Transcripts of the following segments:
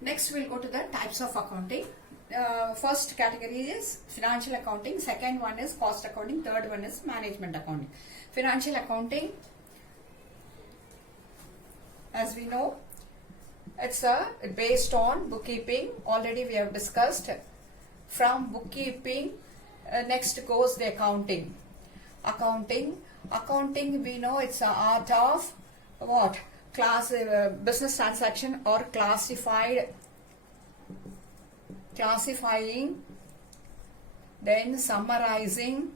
Next, we'll go to the types of accounting. First category is financial accounting. Second one is cost accounting. Third one is management accounting. Financial accounting, as we know, it's based on bookkeeping. Already we have discussed. From bookkeeping, next goes the accounting. Accounting, we know it's an art of what? Business transaction or classifying, then summarizing,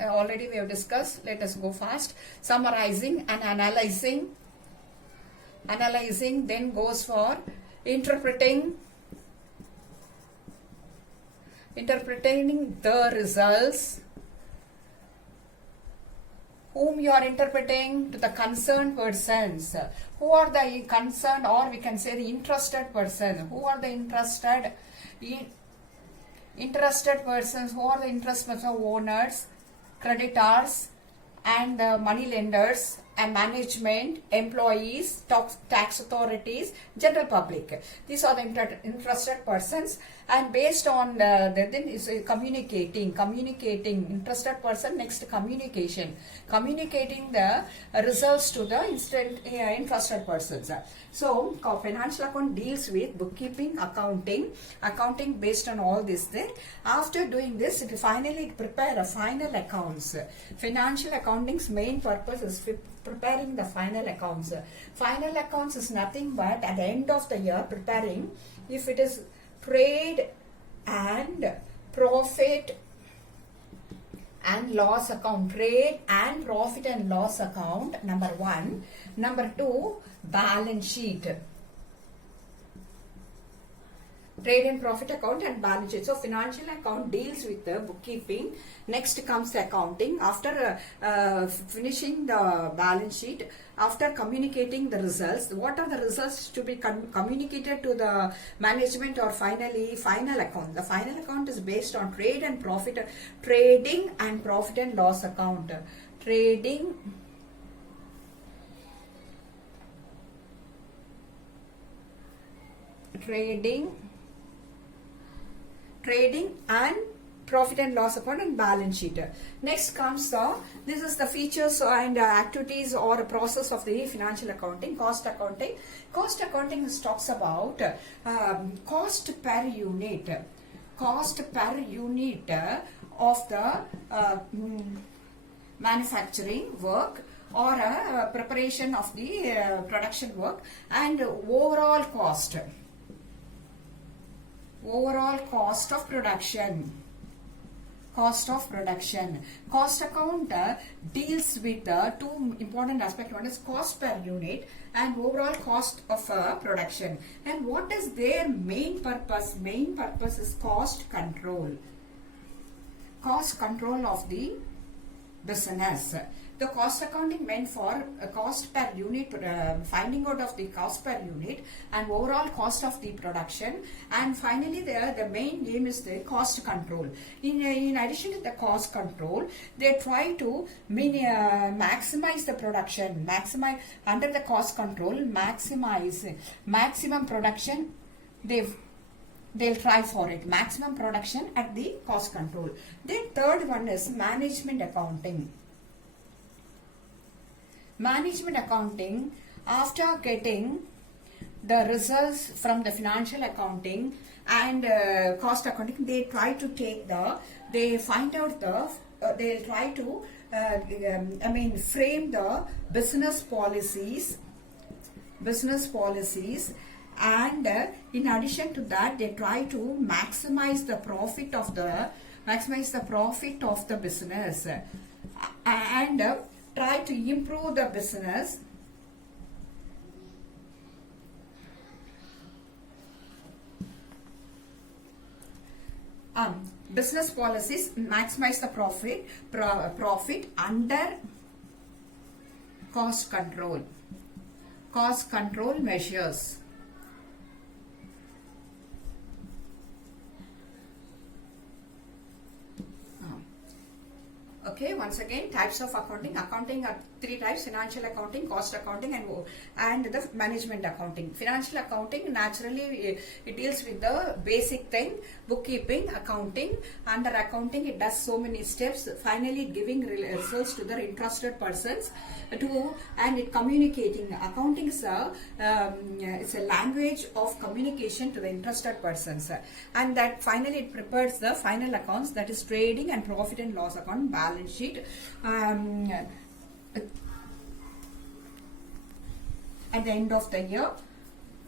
already we have discussed. Let us go fast. Summarizing and analyzing, then goes for interpreting the results. Whom you are interpreting? To the concerned persons. Who are the concerned, or we can say the interested person? Who are the interested persons? Who are the interested persons? Owners, creditors, and money lenders, and management, employees, tax authorities, general public. These are the interested persons, and based on then is communicating, interested person. Next, communicating the results to the interested persons. So financial account deals with bookkeeping, accounting based on all this thing. After doing this, it finally prepare a final accounts. Financial accounting's main purpose is preparing the final accounts. Final accounts is nothing but at the end of the year preparing, if it is trade and profit and loss account, trade and profit and loss account, number one. Number two, balance sheet. Trade and profit account and balance sheet. So financial account deals with the bookkeeping. Next comes the accounting. After finishing the balance sheet, after communicating the results, what are the results to be communicated to the management, or finally final account? The final account is based on trading and profit and loss account. Trading and profit and loss account and balance sheet. Next comes this is the features and activities or process of the financial accounting. Cost accounting talks about cost per unit of the manufacturing work, or preparation of the production work, and overall cost of production. Cost account deals with two important aspects. One is cost per unit and overall cost of production. And what is their main purpose? Main purpose is cost control of the business. The cost accounting meant for cost per unit, finding out of the cost per unit and overall cost of the production, and finally the main aim is the cost control. In addition to the cost control, they try to maximize the production, under the cost control, maximum production. They'll try for it, maximum production at the cost control. Then third one is management accounting. Management accounting, after getting the results from the financial accounting and cost accounting, they try to frame the business policies, and in addition to that, they try to maximize the profit of the business, and try to improve the business. Business policies maximize the profit under cost control measures. Okay, once again, types of accounting. Accounting are three types: financial accounting, cost accounting, and the management accounting. Financial accounting naturally it deals with the basic thing: bookkeeping, accounting. Under accounting, it does so many steps. Finally, giving results to the interested persons and it communicating. Accounting is it's a language of communication to the interested persons, and that finally it prepares the final accounts, that is trading and profit and loss account, balance sheet. At the end of the year,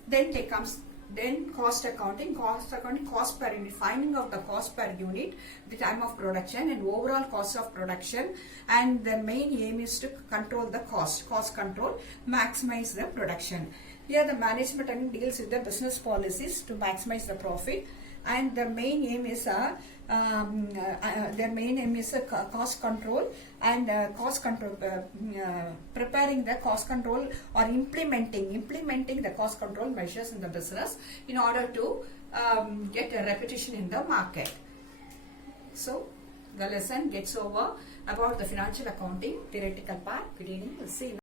then cost accounting, cost per unit, finding of the cost per unit, the time of production and overall cost of production, and the main aim is to control the cost control, maximize the production. Here the management accounting deals with the business policies to maximize the profit, and the main aim is cost control and preparing the cost control or implementing the cost control measures in the business in order to get a reputation in the market. So the lesson gets over about the financial accounting theoretical part. Good evening. We'll see.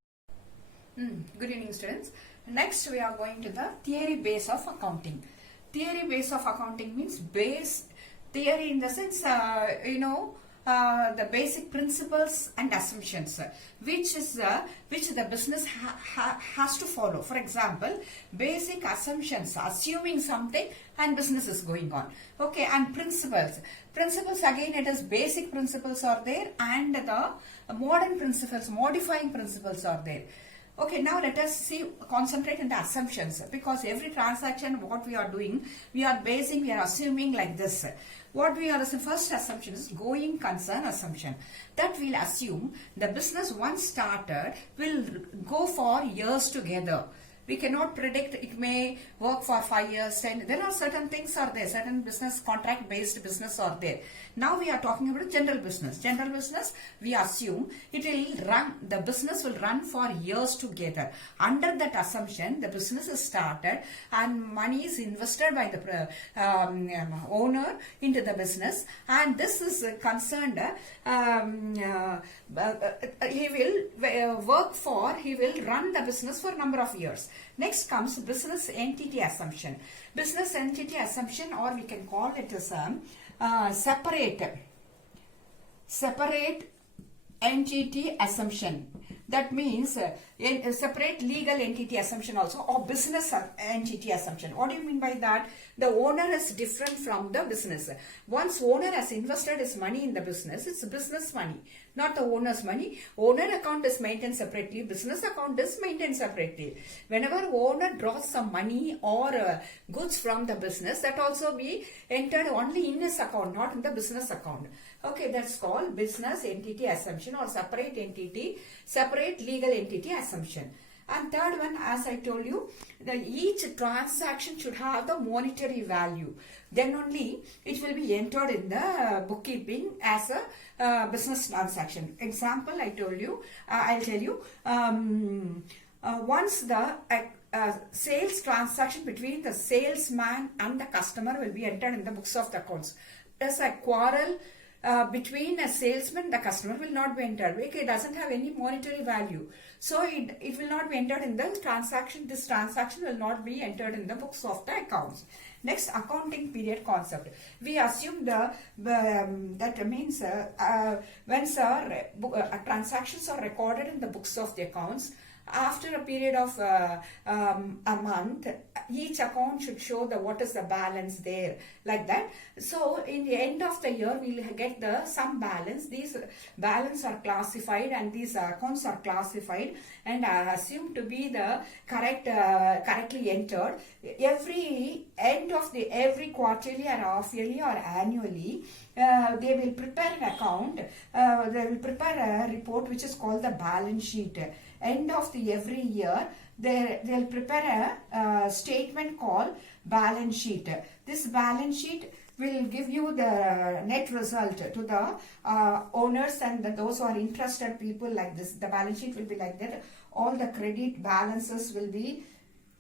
Good evening, students. Next we are going to the theory base of accounting. Theory base of accounting means theory in the sense, the basic principles and assumptions which the business has to follow. For example, basic assumptions, assuming something and business is going on. Okay, and principles again, it is basic principles are there and the modern principles, modifying principles are there. Okay, now let us concentrate on the assumptions, because every transaction what we are doing, we are assuming like this. What we are, first assumption is going concern assumption. That will assume the business once started will go for years together. We cannot predict, it may work for 5 years, 10. There are certain things are there, certain business, contract based business are there. Now we are talking about general business. General business, we assume it will run, the business will run for years together. Under that assumption, the business is started and money is invested by the owner into the business, and this is concerned, he will run the business for a number of years. Next comes business entity assumption. Business entity assumption, or we can call it as separate entity assumption. That means a separate legal entity assumption also, or business entity assumption. What do you mean by that? The owner is different from the business. Once owner has invested his money in the business, it's business money, not the owner's money. Owner account is maintained separately, business account is maintained separately. Whenever owner draws some money or goods from the business, that also be entered only in his account, not in the business account. Okay, that's called business entity assumption, or separate legal entity assumption. And third one, as I told you, each transaction should have the monetary value. Then only it will be entered in the bookkeeping as a business transaction. Example, I'll tell you. Once the sales transaction between the salesman and the customer will be entered in the books of the accounts. There's a quarrel between a salesman and the customer will not be entered. Okay, it doesn't have any monetary value. So it will not be entered in the transaction. This transaction will not be entered in the books of the accounts. Next, accounting period concept. We assume that means when transactions are recorded in the books of the accounts, after a period of a month, each account should show what is the balance there, like that. So in the end of the year, we'll get the sum balance. These balance are classified and these accounts are classified and are assumed to be the correctly entered. Every end of every quarterly or half yearly or annually, they will prepare an account. They will prepare a report which is called the balance sheet. End of every year, they'll prepare a statement called balance sheet. This balance sheet will give you the net result to the owners and those who are interested people like this. The balance sheet will be like that. All the credit balances will be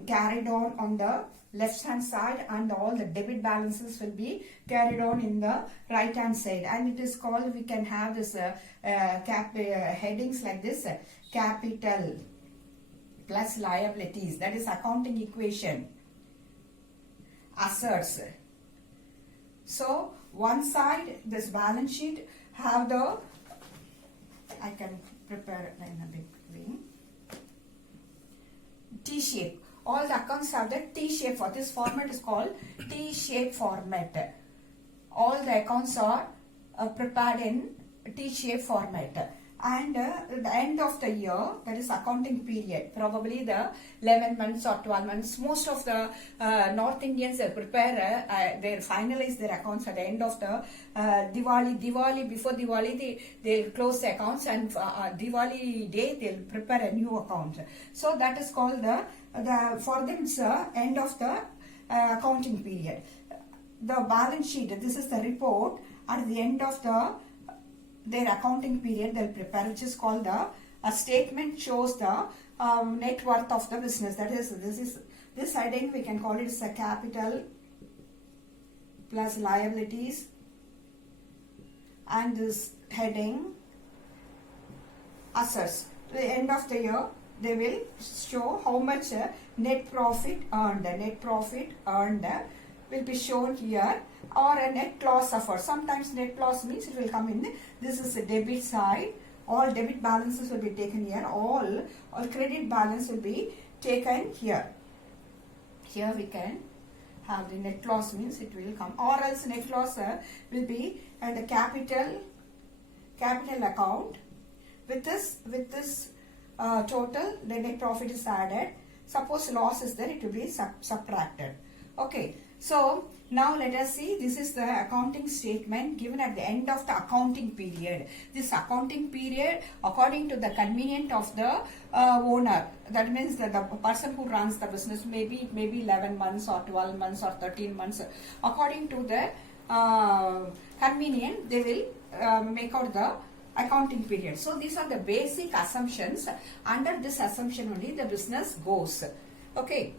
carried on the left hand side, and all the debit balances will be carried on in the right hand side. And it is called, we can have this headings like this: capital plus liabilities, that is accounting equation, assets. So one side, this balance sheet have the, I can prepare it in a big way, T-shape. All the accounts have the T-shape. For this format is called T-shape format. All the accounts are prepared in T-shape format. And at the end of the year, that is accounting period, probably the 11 months or 12 months, most of the North Indians prepare, they finalize their accounts at the end of the Diwali, before Diwali, they'll close the accounts, and Diwali day, they'll prepare a new account. So that is called for them it's end of the accounting period. The balance sheet, this is the report at the end of their accounting period, they'll prepare, which is called a statement, shows the net worth of the business. That is, this heading we can call it as a capital plus liabilities, and this heading assets. At the end of the year, they will show how much net profit earned. Net profit earned will be shown here, or a net loss suffered. Sometimes net loss means it will come in, this is the debit side, all debit balances will be taken here, all credit balance will be taken here. Here we can have the net loss, means it will come, or else net loss will be the capital account. With this total, the net profit is added. Suppose loss is there, it will be subtracted. Okay, so now let us see, this is the accounting statement given at the end of the accounting period. This accounting period, according to the convenience of the owner, that means that the person who runs the business, maybe 11 months or 12 months or 13 months, according to the convenience, they will make out the accounting period. So these are the basic assumptions. Under this assumption only the business goes. Okay.